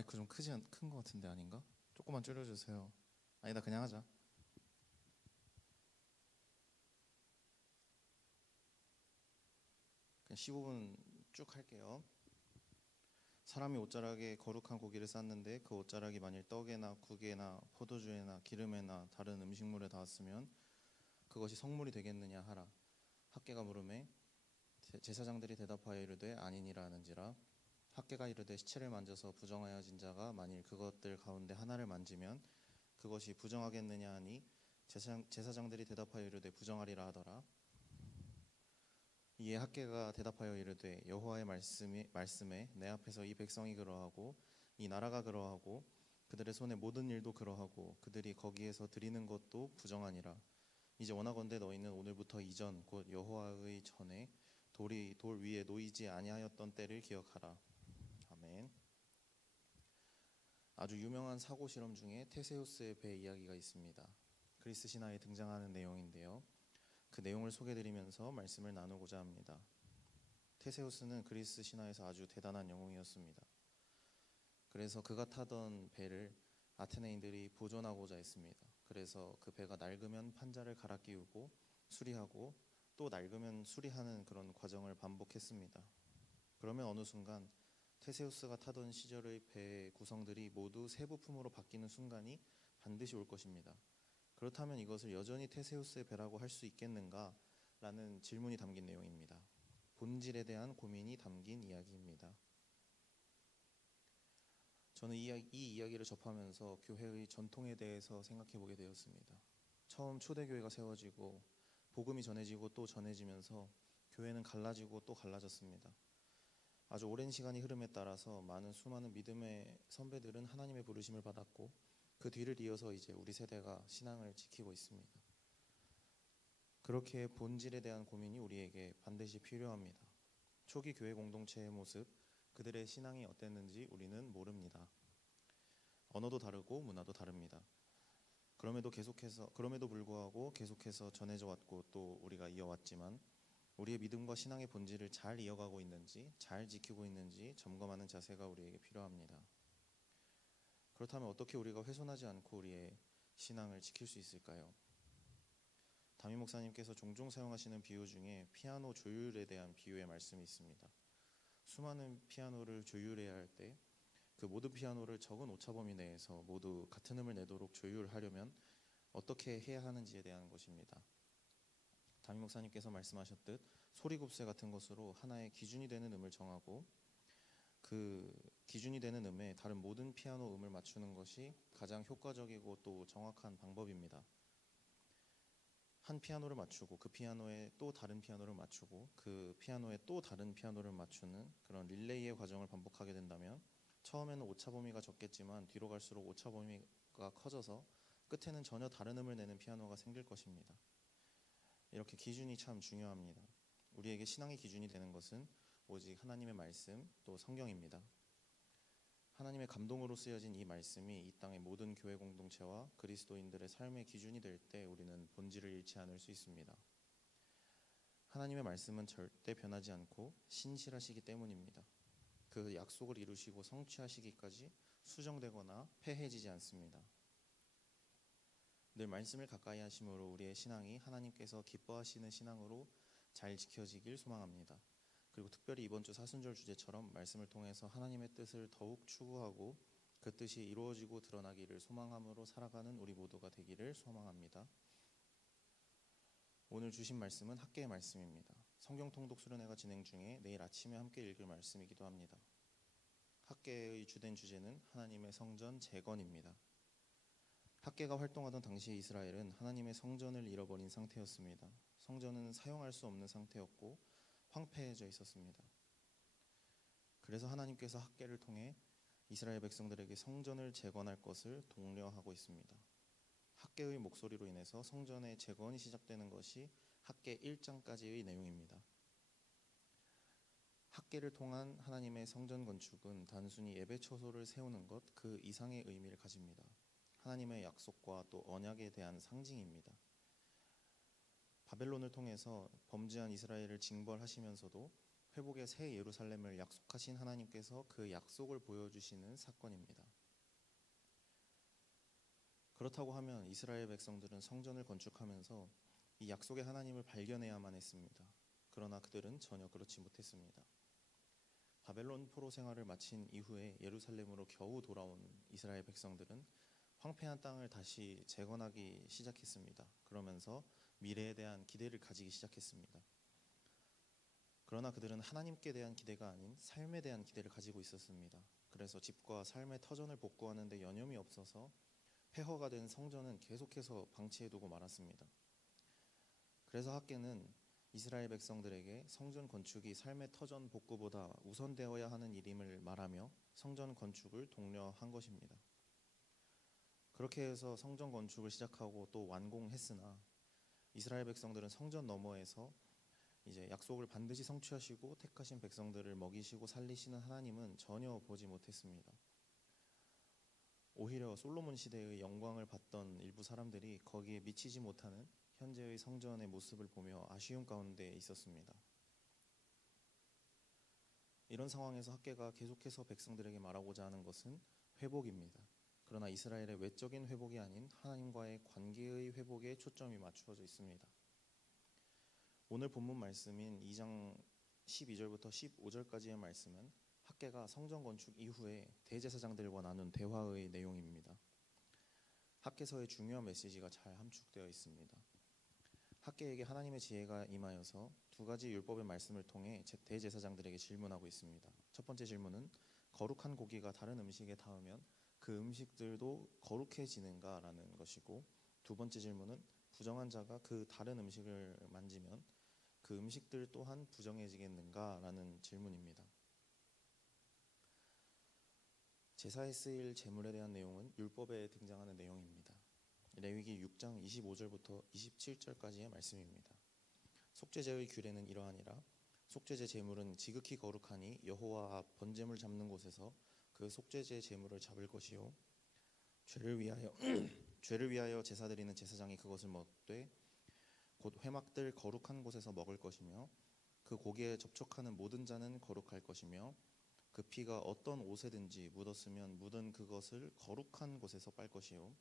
마이크 좀 크지 큰것 같은데 아닌가? 조금만 줄여주세요. 아니다 그냥 하자. 그냥 15분 쭉 할게요. 사람이 옷자락에 거룩한 고기를 쌌는데 그 옷자락이 만일 떡에나 국에나 포도주에나 기름에나 다른 음식물에 닿았으면 그것이 성물이 되겠느냐 하라. 학계가 물음에 제- 제사장들이 대답하여 이르되 아니니라 하는지라 학계가 이르되 시체를 만져서 부정하여진 자가 만일 그것들 가운데 하나를 만지면 그것이 부정하겠느냐 하니 제사장, 제사장 들이 대답하여 이르되 부정하리라 하더라. 이에 학계가 대답하여 이르되 여호와의 말씀이, 말씀에 내 앞에서 이 백성이 그러하고 이 나라가 그러하고 그들의 손에 모든 일도 그러하고 그들이 거기에서 드리는 것도 부정하니라. 이제 원하건대 너희는 오늘부터 이전 곧 여호와의 전에 돌이 돌 위에 놓이지 아니하였던 때를 기억하라 아멘. 아주 유명한 사고 실험 중에 테세우스의 배 이야기가 있습니다. 그리스 신화에 등장하는 내용인데요. 그 내용을 소개드리면서 말씀을 나누고자 합니다. 테세우스는 그리스 신화에서 아주 대단한 영웅이었습니다. 그래서 그가 타던 배를 아테네인들이 보존하고자 했습니다. 그래서 그 배가 낡으면 판자를 갈아 끼우고 수리하고 또 낡으면 수리하는 그런 과정을 반복했습니다. 그러면 어느 순간 테세우스가 타던 시절의 배의 구성들이 모두 새 부품으로 바뀌는 순간이 반드시 올 것입니다. 그렇다면 이것을 여전히 테세우스의 배라고 할 수 있겠는가? 라는 질문이 담긴 내용입니다. 본질에 대한 고민이 담긴 이야기입니다. 저는 이, 이 이야기를 접하면서 교회의 전통에 대해서 생각해 보게 되었습니다. 처음 초대교회가 세워지고 복음이 전해지고 또 전해지면서 교회는 갈라지고 또 갈라졌습니다. 아주 오랜 시간이 흐름에 따라서 많은 수많은 믿음의 선배들은 하나님의 부르심을 받았고 그 뒤를 이어서 이제 우리 세대가 신앙을 지키고 있습니다. 그렇게 본질에 대한 고민이 우리에게 반드시 필요합니다. 초기 교회 공동체의 모습, 그들의 신앙이 어땠는지 우리는 모릅니다. 언어도 다르고 문화도 다릅니다. 그럼에도 계속해서 그럼에도 불구하고 계속해서 전해져 왔고 또 우리가 이어왔지만 우리의 믿음과 신앙의 본질을 잘 이어가고 있는지 잘 지키고 있는지 점검하는 자세가 우리에게 필요합니다. 그렇다면 어떻게 우리가 훼손하지 않고 우리의 신앙을 지킬 수 있을까요? 담임 목사님께서 종종 사용하시는 비유 중에 피아노 조율에 대한 비유의 말씀이 있습니다. 수많은 피아노를 조율해야 할 때 그 모든 피아노를 적은 오차 범위 내에서 모두 같은 음을 내도록 조율하려면 어떻게 해야 하는지에 대한 것입니다. 담임 목사님께서 말씀하셨듯 소리곱새 같은 것으로 하나의 기준이 되는 음을 정하고 그 기준이 되는 음에 다른 모든 피아노 음을 맞추는 것이 가장 효과적이고 또 정확한 방법입니다. 한 피아노를 맞추고 그 피아노에 또 다른 피아노를 맞추고 그 피아노에 또 다른 피아노를 맞추는 그런 릴레이의 과정을 반복하게 된다면 처음에는 오차 범위가 적겠지만 뒤로 갈수록 오차 범위가 커져서 끝에는 전혀 다른 음을 내는 피아노가 생길 것입니다. 이렇게 기준이 참 중요합니다. 우리에게 신앙의 기준이 되는 것은 오직 하나님의 말씀 또 성경입니다. 하나님의 감동으로 쓰여진 이 말씀이 이 땅의 모든 교회 공동체와 그리스도인들의 삶의 기준이 될 때 우리는 본질을 잃지 않을 수 있습니다. 하나님의 말씀은 절대 변하지 않고 신실하시기 때문입니다. 그 약속을 이루시고 성취하시기까지 수정되거나 폐해지지 않습니다. 늘 말씀을 가까이 하심으로 우리의 신앙이 하나님께서 기뻐하시는 신앙으로 잘 지켜지길 소망합니다. 그리고 특별히 이번 주 사순절 주제처럼 말씀을 통해서 하나님의 뜻을 더욱 추구하고 그 뜻이 이루어지고 드러나기를 소망함으로 살아가는 우리 모두가 되기를 소망합니다. 오늘 주신 말씀은 학계의 말씀입니다. 성경 통독 수련회가 진행 중에 내일 아침에 함께 읽을 말씀이기도 합니다. 학계의 주된 주제는 하나님의 성전 재건입니다. 학계가 활동하던 당시 이스라엘은 하나님의 성전을 잃어버린 상태였습니다. 성전은 사용할 수 없는 상태였고 황폐해져 있었습니다. 그래서 하나님께서 학계를 통해 이스라엘 백성들에게 성전을 재건할 것을 독려하고 있습니다. 학계의 목소리로 인해서 성전의 재건이 시작되는 것이 학계 1장까지의 내용입니다. 학계를 통한 하나님의 성전 건축은 단순히 예배 처소를 세우는 것 그 이상의 의미를 가집니다. 하나님의 약속과 또 언약에 대한 상징입니다. 바벨론을 통해서 범죄한 이스라엘을 징벌하시면서도 회복의 새 예루살렘을 약속하신 하나님께서 그 약속을 보여주시는 사건입니다. 그렇다고 하면 이스라엘 백성들은 성전을 건축하면서 이 약속의 하나님을 발견해야만 했습니다. 그러나 그들은 전혀 그렇지 못했습니다. 바벨론 포로 생활을 마친 이후에 예루살렘으로 겨우 돌아온 이스라엘 백성들은 황폐한 땅을 다시 재건하기 시작했습니다. 그러면서 미래에 대한 기대를 가지기 시작했습니다. 그러나 그들은 하나님께 대한 기대가 아닌 삶에 대한 기대를 가지고 있었습니다. 그래서 집과 삶의 터전을 복구하는데 여념이 없어서 폐허가 된 성전은 계속해서 방치해두고 말았습니다. 그래서 학계는 이스라엘 백성들에게 성전 건축이 삶의 터전 복구보다 우선되어야 하는 일임을 말하며 성전 건축을 독려한 것입니다. 그렇게 해서 성전 건축을 시작하고 또 완공했으나 이스라엘 백성들은 성전 너머에서 이제 약속을 반드시 성취하시고 택하신 백성들을 먹이시고 살리시는 하나님은 전혀 보지 못했습니다. 오히려 솔로몬 시대의 영광을 받던 일부 사람들이 거기에 미치지 못하는 현재의 성전의 모습을 보며 아쉬움 가운데 있었습니다. 이런 상황에서 학계가 계속해서 백성들에게 말하고자 하는 것은 회복입니다. 그러나 이스라엘의 외적인 회복이 아닌 하나님과의 관계의 회복에 초점이 맞추어져 있습니다. 오늘 본문 말씀인 2장 12절부터 15절까지의 말씀은 학계가 성전 건축 이후에 대제사장들과 나눈 대화의 내용입니다. 학계서의 중요한 메시지가 잘 함축되어 있습니다. 학계에게 하나님의 지혜가 임하여서 두 가지 율법의 말씀을 통해 대제사장들에게 질문하고 있습니다. 첫 번째 질문은 거룩한 고기가 다른 음식에 닿으면 그 음식들도 거룩해지는가라는 것이고 두 번째 질문은 부정한 자가 그 다른 음식을 만지면 그 음식들 또한 부정해지겠는가라는 질문입니다. 제사에 쓰일 제물에 대한 내용은 율법에 등장하는 내용입니다. 레위기 6장 25절부터 27절까지의 말씀입니다. 속죄제의 규례는 이러하니라 속죄제 제물은 지극히 거룩하니 여호와 앞 번제물 잡는 곳에서 그 속죄제 제물을 잡을 것이요 죄를 위하여 죄를 위하여 제사 드리는 제사장이 그것을 먹되 곧 회막들 거룩한 곳에서 먹을 것이며 그 고기에 접촉하는 모든 자는 거룩할 것이며 그 피가 어떤 옷에든지 묻었으면 묻은 그것을 거룩한 곳에서 빨 것이요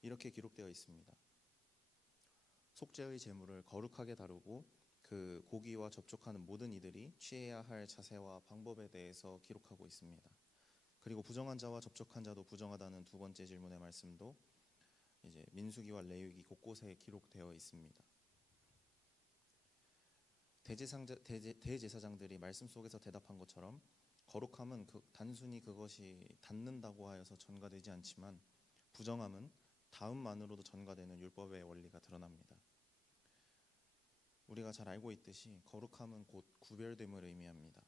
이렇게 기록되어 있습니다. 속죄의 제물을 거룩하게 다루고 그 고기와 접촉하는 모든 이들이 취해야 할 자세와 방법에 대해서 기록하고 있습니다. 그리고 부정한 자와 접촉한 자도 부정하다는 두 번째 질문의 말씀도 이제 민수기와 레위기 곳곳에 기록되어 있습니다. 대제상자, 대제, 대제 사장들이 말씀 속에서 대답한 것처럼 거룩함은 그, 단순히 그것이 닿는다고 하여서 전가되지 않지만 부정함은 다음만으로도 전가되는 율법의 원리가 드러납니다. 우리가 잘 알고 있듯이 거룩함은 곧 구별됨을 의미합니다.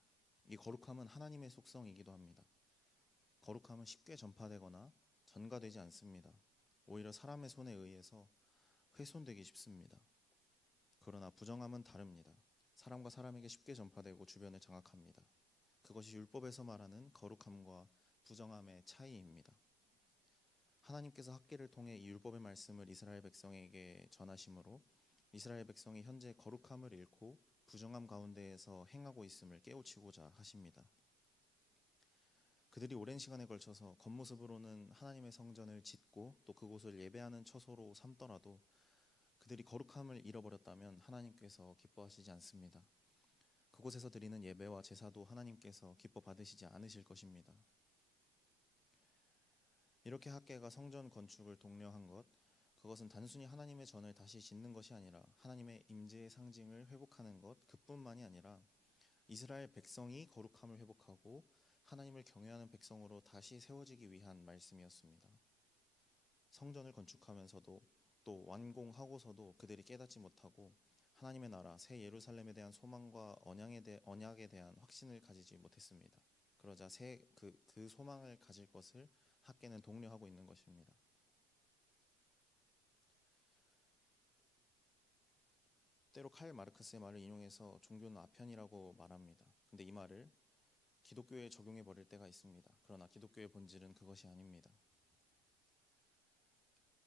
이 거룩함은 하나님의 속성이기도 합니다. 거룩함은 쉽게 전파되거나 전가되지 않습니다. 오히려 사람의 손에 의해서 훼손되기 쉽습니다. 그러나 부정함은 다릅니다. 사람과 사람에게 쉽게 전파되고 주변을 장악합니다. 그것이 율법에서 말하는 거룩함과 부정함의 차이입니다. 하나님께서 학계를 통해 이 율법의 말씀을 이스라엘 백성에게 전하심으로 이스라엘 백성이 현재 거룩함을 잃고 부정함 가운데에서 행하고 있음을 깨우치고자 하십니다. 그들이 오랜 시간에 걸쳐서 겉모습으로는 하나님의 성전을 짓고 또 그곳을 예배하는 처소로 삼더라도 그들이 거룩함을 잃어버렸다면 하나님께서 기뻐하시지 않습니다. 그곳에서 드리는 예배와 제사도 하나님께서 기뻐 받으시지 않으실 것입니다. 이렇게 학계가 성전 건축을 독려한 것, 그것은 단순히 하나님의 전을 다시 짓는 것이 아니라 하나님의 임재의 상징을 회복하는 것 그뿐만이 아니라 이스라엘 백성이 거룩함을 회복하고 하나님을 경외하는 백성으로 다시 세워지기 위한 말씀이었습니다. 성전을 건축하면서도 또 완공하고서도 그들이 깨닫지 못하고 하나님의 나라 새 예루살렘에 대한 소망과 언약에, 대, 언약에 대한 확신을 가지지 못했습니다. 그러자 새그 그 소망을 가질 것을 학계는 독려하고 있는 것입니다. 때로 칼 마르크스의 말을 인용해서 종교는 아편이라고 말합니다. 근데 이 말을 기독교에 적용해 버릴 때가 있습니다. 그러나 기독교의 본질은 그것이 아닙니다.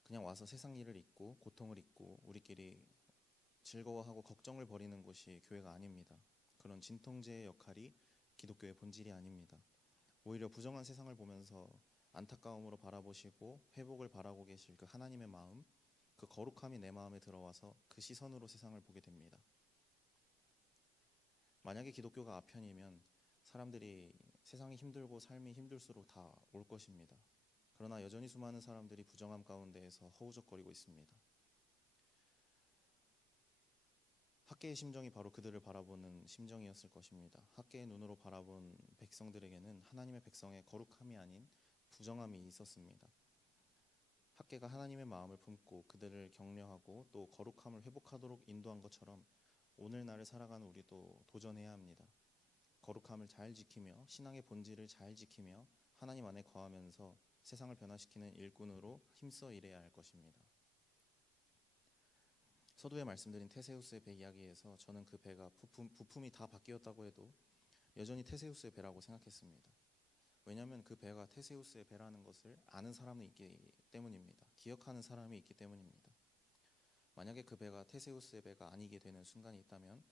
그냥 와서 세상 일을 잊고 고통을 잊고 우리끼리 즐거워하고 걱정을 버리는 곳이 교회가 아닙니다. 그런 진통제의 역할이 기독교의 본질이 아닙니다. 오히려 부정한 세상을 보면서 안타까움으로 바라보시고 회복을 바라고 계실 그 하나님의 마음, 그 거룩함이 내 마음에 들어와서 그 시선으로 세상을 보게 됩니다. 만약에 기독교가 아편이면 사람들이 세상이 힘들고 삶이 힘들수록 다 올 것입니다. 그러나 여전히 수많은 사람들이 부정함 가운데에서 허우적거리고 있습니다. 학계의 심정이 바로 그들을 바라보는 심정이었을 것입니다. 학계의 눈으로 바라본 백성들에게는 하나님의 백성의 거룩함이 아닌 부정함이 있었습니다. 학계가 하나님의 마음을 품고 그들을 격려하고 또 거룩함을 회복하도록 인도한 것처럼 오늘날을 살아가는 우리도 도전해야 합니다. 거룩함을 잘 지키며 신앙의 본질을 잘 지키며 하나님 안에 거하면서 세상을 변화시키는 일꾼으로 힘써 일해야 할 것입니다. 서두에 말씀드린 테세우스의 배 이야기에서 저는 그 배가 부품, 부품이 다 바뀌었다고 해도 여전히 테세우스의 배라고 생각했습니다. 왜냐하면 그 배가 테세우스의 배라는 것을 아는 사람이 있기 때문입니다. 기억하는 사람이 있기 때문입니다. 만약에 그 배가 테세우스의 배가 아니게 되는 순간이 있다면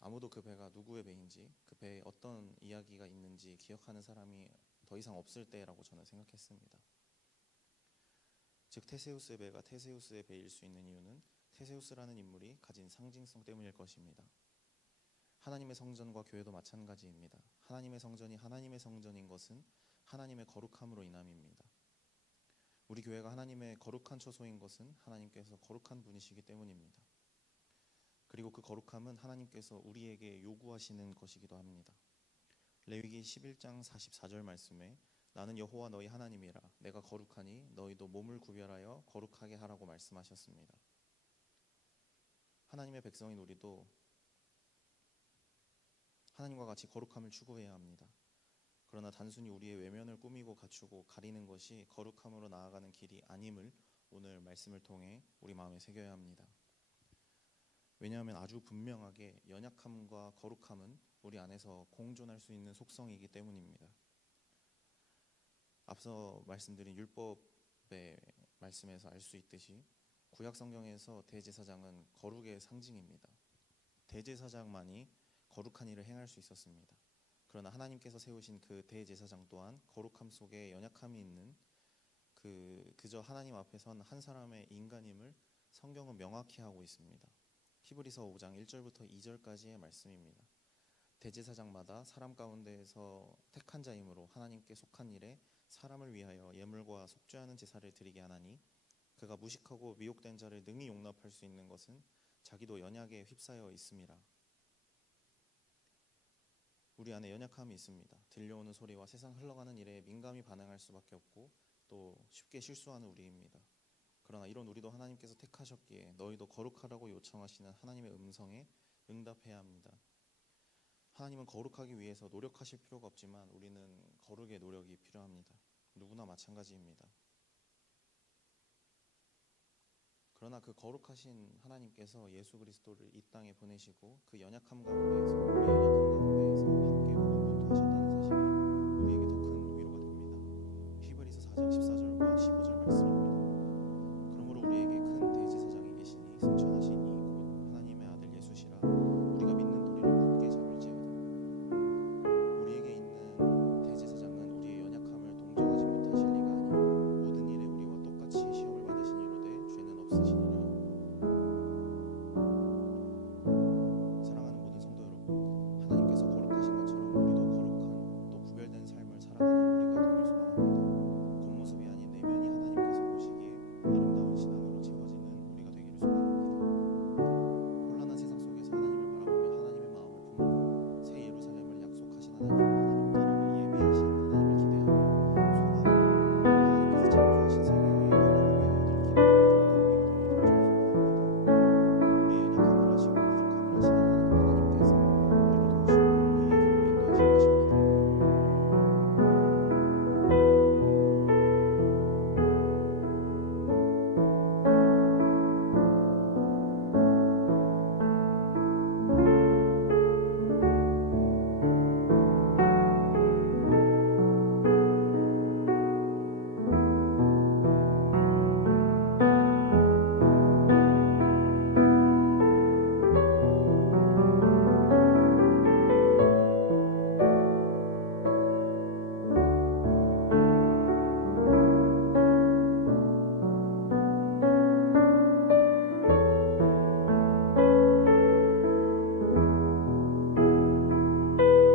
아무도 그 배가 누구의 배인지 그 배에 어떤 이야기가 있는지 기억하는 사람이 더 이상 없을 때라고 저는 생각했습니다. 즉 테세우스의 배가 테세우스의 배일 수 있는 이유는 테세우스라는 인물이 가진 상징성 때문일 것입니다. 하나님의 성전과 교회도 마찬가지입니다. 하나님의 성전이 하나님의 성전인 것은 하나님의 거룩함으로 인함입니다. 우리 교회가 하나님의 거룩한 처소인 것은 하나님께서 거룩한 분이시기 때문입니다. 그리고 그 거룩함은 하나님께서 우리에게 요구하시는 것이기도 합니다. 레위기 11장 44절 말씀에 나는 여호와 너희 하나님이라 내가 거룩하니 너희도 몸을 구별하여 거룩하게 하라고 말씀하셨습니다. 하나님의 백성인 우리도 하나님과 같이 거룩함을 추구해야 합니다. 그러나 단순히 우리의 외면을 꾸미고 갖추고 가리는 것이 거룩함으로 나아가는 길이 아님을 오늘 말씀을 통해 우리 마음에 새겨야 합니다. 왜냐하면 아주 분명하게 연약함과 거룩함은 우리 안에서 공존할 수 있는 속성이기 때문입니다. 앞서 말씀드린 율법의 말씀에서 알 수 있듯이 구약 성경에서 대제사장은 거룩의 상징입니다. 대제사장만이 거룩한 일을 행할 수 있었습니다. 그러나 하나님께서 세우신 그 대제사장 또한 거룩함 속에 연약함이 있는 그 그저 하나님 앞에선 한 사람의 인간임을 성경은 명확히 하고 있습니다. 히브리서 5장 1절부터 2절까지의 말씀입니다. 대제사장마다 사람 가운데에서 택한 자이므로 하나님께 속한 일에 사람을 위하여 예물과 속죄하는 제사를 드리게 하나니 그가 무식하고 미혹된 자를 능히 용납할 수 있는 것은 자기도 연약에 휩싸여 있음이라. 우리 안에 연약함이 있습니다. 들려오는 소리와 세상 흘러가는 일에 민감히 반응할 수밖에 없고 또 쉽게 실수하는 우리입니다. 그러나 이런 우리도 하나님께서 택하셨기에 너희도 거룩하라고 요청하시는 하나님의 음성에 응답해야 합니다. 하나님은 거룩하기 위해서 노력하실 필요가 없지만 우리는 거룩의 노력이 필요합니다. 누구나 마찬가지입니다. 그러나 그 거룩하신 하나님께서 예수 그리스도를 이 땅에 보내시고 그 연약함 가운데에서 우리 연약함 가운데에서 함께 구원도 하셨다는 사실이 우리에게 더 큰 위로가 됩니다. 히브리서 4장 14절과 15절 말씀입니다.